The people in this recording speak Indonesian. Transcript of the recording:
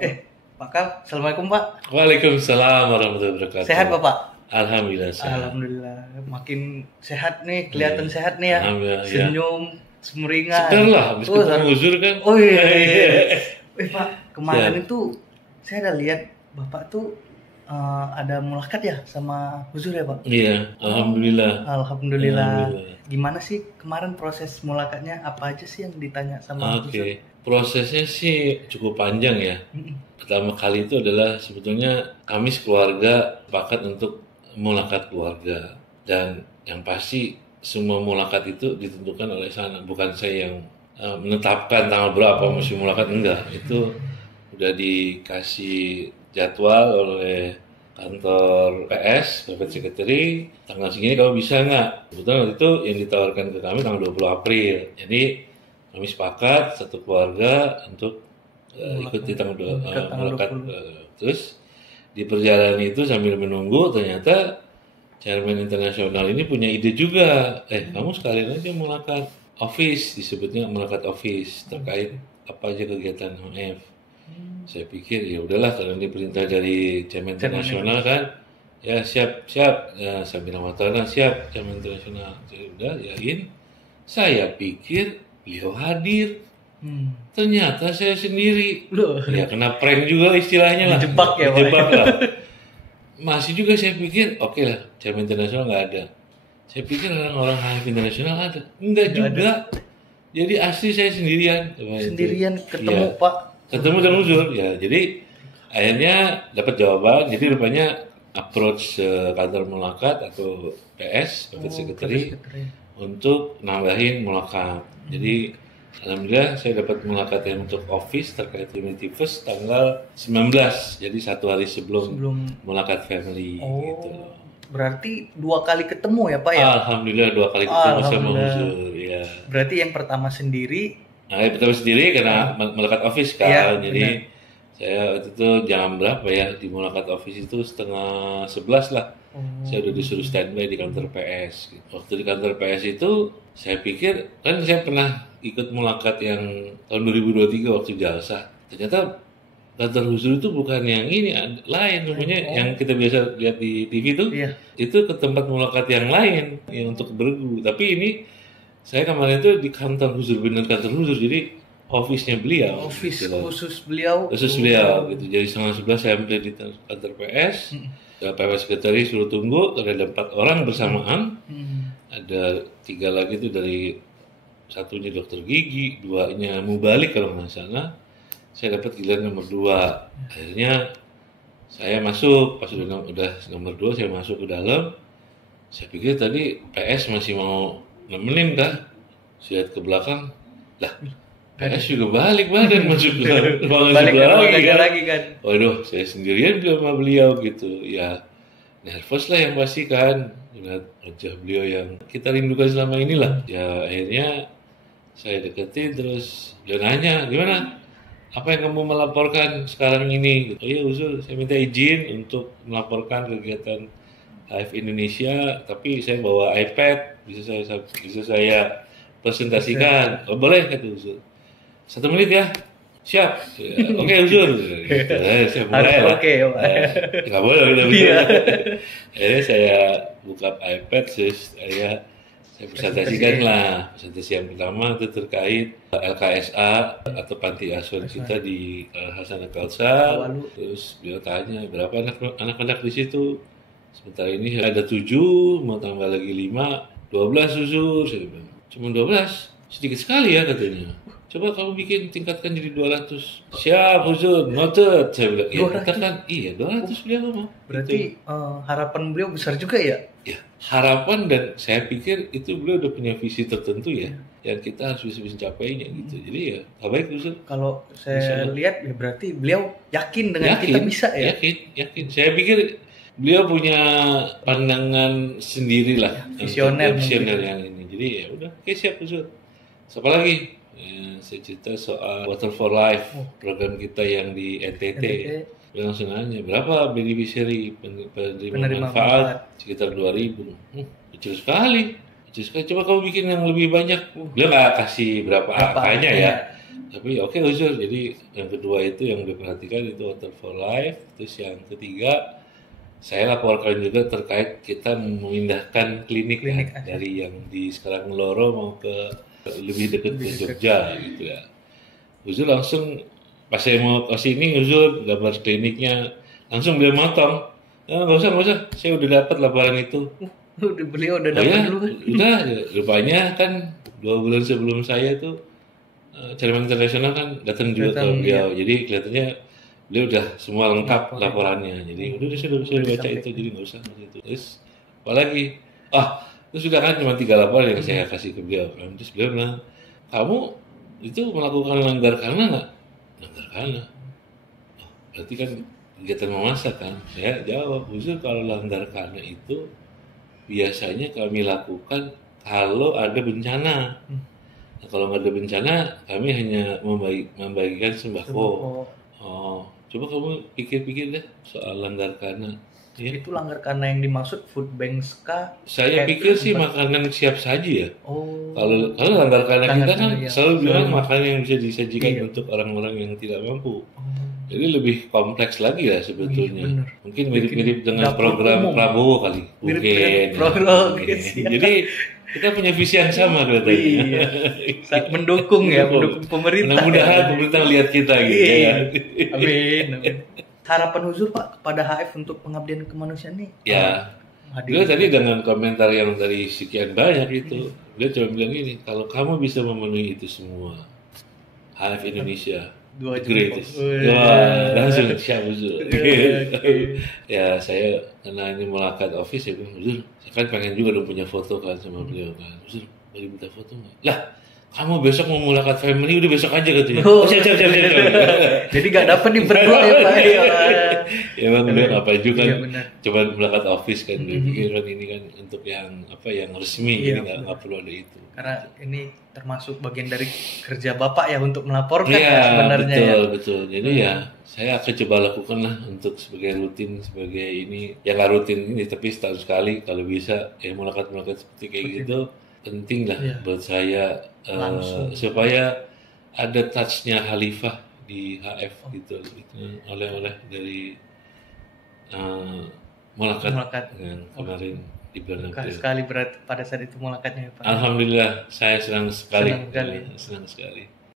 Pak Kal, Assalamualaikum Pak. Waalaikumsalam warahmatullahi wabarakatuh. Sehat Bapak? Alhamdulillah sehat. Alhamdulillah, makin sehat nih, kelihatan sehat nih ya. Alhamdulillah, ya. Senyum, semeringan. Segar lah, habis ketemu Uzur kan. Oh iya. Pak, kemarin itu saya ada lihat Bapak tuh ada mulakat ya sama Huzur ya Pak? Iya, Alhamdulillah. Alhamdulillah. Gimana sih kemarin proses mulakatnya? Apa aja sih yang ditanya sama Huzur? Oke, prosesnya sih cukup panjang ya. Pertama kali itu adalah sebetulnya kami sekeluarga sepakat untuk mulakat keluarga, dan yang pasti semua mulakat itu ditentukan oleh sana, bukan saya yang menetapkan tanggal berapa mesti mulakat, enggak. Itu udah dikasih jadwal oleh kantor PS, Private Secretary, tanggal segini kamu bisa nggak? Kebetulan waktu itu yang ditawarkan ke kami tanggal 20 April. Jadi kami sepakat satu keluarga untuk ikut di tanggal mulakat. Terus di perjalanan itu sambil menunggu, ternyata Chairman Internasional ini punya ide juga. Kamu sekalian aja mulakat office, disebutnya mulakat office, terkait apa aja kegiatan HMF. Saya pikir ya udahlah, kalau ini perintah dari Chairman Internasional kan, ya siap. Ya, saya bilang Watana siap Chairman Internasional. Saya udah yakin. Saya pikir beliau hadir. Ternyata saya sendiri. Ya kena prank juga istilahnya lah. Dijebak ya, Dijebak lah. Masih juga saya pikir oke lah, Chairman Internasional nggak ada. Saya pikir orang-orang HMF Internasional ada. Enggak juga. Jadi asli saya sendirian. Sendirian ketemu ya. Pak. Ketemu dengan Uzur, ya. Jadi akhirnya dapat jawaban. Jadi rupanya approach kantor mulakat atau PS, Private Secretary, untuk nambahin mulakat. Jadi alhamdulillah saya dapat mulakat yang untuk office terkait Unity First tanggal 19. Jadi satu hari sebelum mulakat family. Gitu. Berarti 2 kali ketemu ya Pak ya? Alhamdulillah 2 kali ketemu sama Uzur. Ya. Berarti yang pertama sendiri. Nah, pertama sendiri karena mulakat office kan, ya, jadi saya waktu itu jam berapa ya di mulakat office itu 10:30 lah. Saya udah disuruh standby di kantor PS. Waktu di kantor PS itu saya pikir, kan saya pernah ikut mulakat yang tahun 2023 waktu Jalsa. Ternyata kantor Huzur itu bukan yang ini, lain namanya yang kita biasa lihat di TV itu. Itu ke tempat mulakat yang lain yang untuk bergu. Tapi ini saya kemarin itu di kantor Huzur, bener kantor Huzur, jadi office-nya beliau. Office gitu. Khusus beliau. Khusus beliau gitu. Jadi 10:30 saya hampir di kantor PS. PPS Sekretari suruh tunggu, ada 4 orang bersamaan. Ada 3 lagi itu dari, satunya dokter gigi, 2-nya mau balik kalau nggak salah. Saya dapat giliran nomor 2. Akhirnya saya masuk, pas udah nomor 2 saya masuk ke dalam. Saya pikir tadi PS masih mau nemenin kah? Saya lihat ke belakang, lah PS juga balik badan masuk ke ruangan sebelah lagi kan. Waduh, saya sendirian sama beliau gitu. Ya nervous lah yang pasti kan, lihat wajah beliau yang kita rindukan selama inilah. Ya akhirnya saya deketin, terus dia nanya, gimana? Apa yang kamu melaporkan sekarang ini? Oh iya Uzur, saya minta izin untuk melaporkan kegiatan HMF Indonesia, tapi saya bawa iPad, bisa saya presentasikan. Oh boleh, kata Uzur. 1 menit ya, siap. Oke Uzur. Gitu. Saya mulai lah. Nggak boleh udah bisa. Akhirnya saya buka iPad, saya presentasikan lah. Presentasi yang pertama itu terkait LKSA atau panti asuhan kita di Hasanah Kalsar. Terus beliau tanya berapa anak-anak di situ. Sementara ini ada 7, mau tambah lagi 5, 12 Uzur. Saya bilang, cuma 12? Sedikit sekali ya katanya. Coba kamu tingkatkan jadi 200. Siap Uzur, noted. Saya bilang, iya katakan, iya 200 beliau ngomong. Berarti harapan beliau besar juga ya? Ya, harapan, dan saya pikir itu beliau udah punya visi tertentu ya, yang kita harus bisa mencapainya gitu. Jadi ya, baik Uzur. Kalau saya lihat ya berarti beliau yakin dengan kita bisa ya? Yakin. Saya pikir beliau punya pandangan sendiri lah, visioner yang ini. Jadi ya udah, oke siap Uzur. Siapa lagi? Saya cerita soal Water for Life, program kita yang di NTT. Dia langsung nanya, berapa beneficiary penerima manfaat? Sekitar 2.000. Kecil sekali. Coba kamu bikin yang lebih banyak. Dia nggak kasih berapa angkanya ya. Tapi oke Uzur, jadi yang kedua itu yang diperhatikan itu Water for Life. Terus yang ketiga saya laporkan juga terkait kita memindahkan klinik ya, dari yang di sekarang Loro mau ke lebih dekat ke Jogja gitu ya. Uzur langsung pas saya mau ke sini Uzur gambar kliniknya langsung beliau motong. Nggak usah, saya udah dapat laporan itu. Beliau udah dapat dulu kan? Udah, rupanya kan 2 bulan sebelum saya tuh Cerman Internasional kan datang juga ke beliau, jadi kelihatannya beliau udah semua lengkap laporannya. Jadi udah saya baca itu, jadi nggak usah itu. Terus apalagi, itu sudah kan cuma 3 laporan yang saya kasih ke beliau. Terus beliau bilang, kamu itu melakukan langgar karena nggak? Langgar karena. Berarti kan kegiatan memasak kan? Saya jawab, khusus kalau langgar karena itu biasanya kami lakukan kalau ada bencana. Nah, kalau nggak ada bencana, kami hanya membagikan sembako. Coba kamu pikir-pikir deh soal langgar karena. Ya. Itu langgar karena yang dimaksud food banks kah? Saya pikir sih makanan siap saji ya. Kalau langgar karena kita kan selalu bilang makanan yang bisa disajikan untuk orang-orang yang tidak mampu. Jadi lebih kompleks lagi lah sebetulnya. Mungkin mirip-mirip dengan program Prabowo kali. Mungkin. Jadi kita punya visi yang sama katanya. Mendukung pemerintah. Mudah-mudahan pemerintah lihat kita gitu ya. Amin. Harapan Uzur Pak kepada HF untuk pengabdian kemanusiaan nih. Ya. Dia tadi dengan komentar yang dari sekian banyak itu, dia cuma bilang gini, kalau kamu bisa memenuhi itu semua, HF Indonesia greatest. Langsung siap Uzur. Ya saya karena ini Mulakat Office, saya bilang Uzur, saya kan pengen juga dong punya foto kan sama beliau kan. Uzur, boleh minta foto nggak? Lah, kamu besok mau Mulakat Family, udah besok aja katanya. Siap. Jadi nggak dapat di berdua ya Pak. Ya emang beliau ngapain juga kan. Coba Mulakat Office kan, pikir kan ini kan untuk yang resmi, ini nggak perlu ada itu. Karena ini termasuk bagian dari kerja Bapak ya untuk melaporkan sebenarnya. Betul. Jadi ya saya akan coba lakukan lah untuk sebagai rutin, sebagai ini yang nggak rutin ini, tapi setahun sekali kalau bisa ya mulakat seperti kayak gitu penting lah buat saya supaya ada touch-nya Khalifah di HF gitu oleh dari mulakat yang kemarin di bulan April. Sekali berat pada saat itu mulakatnya ya Pak. Alhamdulillah saya senang sekali. Senang sekali.